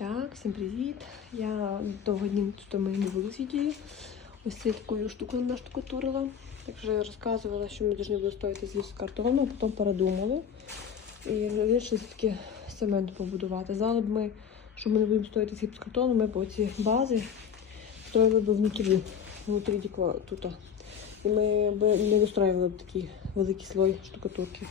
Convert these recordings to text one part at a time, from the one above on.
Так, всім привіт. Я довго днів тут не були з відео. Ось це такою штукою наштукатурила. Так що я розказувала, що ми повинні були стояти з картону, а потім передумали. І вирішили все-таки цемент побудувати. Б ми, що ми не будемо стояти з гіпсокартону, ми б ці бази строїли б внутрі, внутрі дікла тут. І ми б не вистроювали б такий великий слой штукатурки.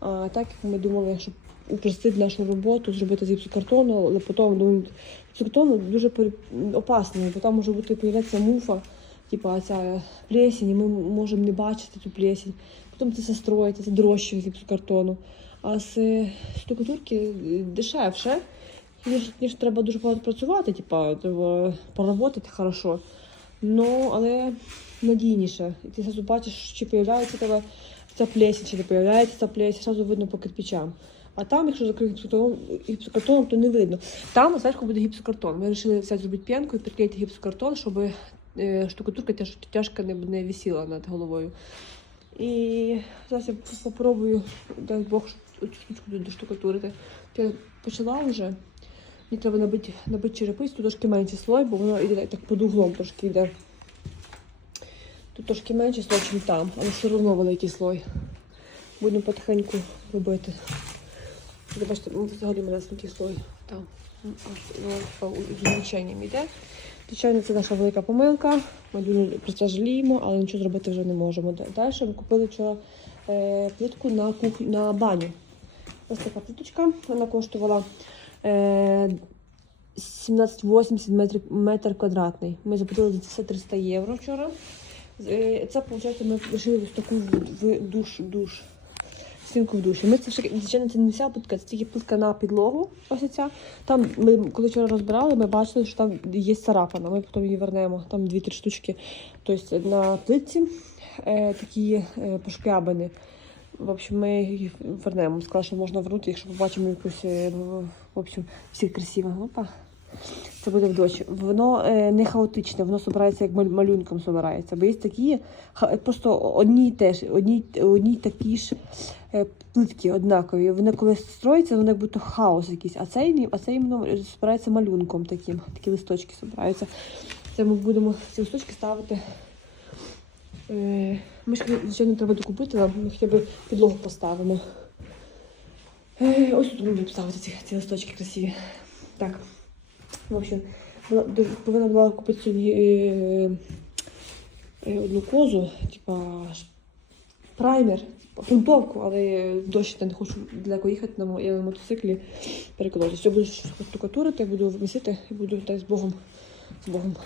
А так як ми думали, щоб упростити нашу роботу, зробити з гіпсокартону, але потім думаю, гіпсокартон дуже опасний, бо там може бути появляться муфа, типа ця плесень, і ми можемо не бачити цю плесень. Потім це все строїться, це дорожче з гіпсокартону. А з е, штукатурки е, дешевше. Ніж, ніж треба дуже багато працювати, типа, треба поработати хорошо. Ну, але надійніше. І ти зразу бачиш, чи появляється тебе ця плесень, чи не появляється ця плесень, зразу видно по кирпичам. А там, якщо закрити гіпсокартоном, гіпсокартоном, то не видно. Там зверху буде гіпсокартон. Ми вирішили взяти зробити і приклеїти гіпсокартон, щоб е, штукатурка тяж, тяжко не, не висіла над головою. І зараз я попробую, дай Бог, цю штучку до штукатурити. Я почала вже. Мені треба набити, набити черепиць, тут трошки менший слой, бо воно йде так під углом трошки йде. Тут трошки менший слой, ніж там, але все одно великий слой. Будемо потихеньку робити. Ви бачите, ну, взагалі мене такий слой там. ну, аж, ну, йде. Звичайно, це наша велика помилка. Ми дуже жаліємо, але нічого зробити вже не можемо. Далі ми купили вчора е, плитку на кухню, на баню. Ось така плиточка. Вона коштувала е, 17,80 метрів метр квадратний. Ми заплатили за це 300 євро вчора. Е, Це, виходить, ми лишили ось таку душ, душ. Стінку в душі. Ми це все, звичайно, це не вся плитка, це тільки плитка на підлогу. Ось ця. Там ми, коли вчора розбирали, ми бачили, що там є царапана. Ми потім її вернемо. Там дві-три штучки. Тобто на плитці е, такі е, пошкрябини. В общем, ми їх вернемо. Сказали, що можна вернути, якщо побачимо якусь, е, в общем, всі красиво. Опа. Це буде вдочі. Воно е, не хаотичне, воно збирається як малюнком збирається. Бо є такі просто одні теж, одні, одні такі ж е, плитки однакові. Вони коли строїться, воно як будто хаос якийсь. А цей, а цей збирається малюнком таким. Такі листочки збираються. Це ми будемо ці листочки ставити. Е, ми ж, звичайно, треба докупити, нам ми хоча б підлогу поставимо. Ось тут будемо ставити ці, ці листочки красиві. Так. В общем, повинна була купити собі е, е, одну козу, типа праймер, грунтовку, але дощ я не хочу далеко їхати на, я на мотоциклі переколотися. Я буду штукатурити, буду вмісити і буду так з Богом. З Богом.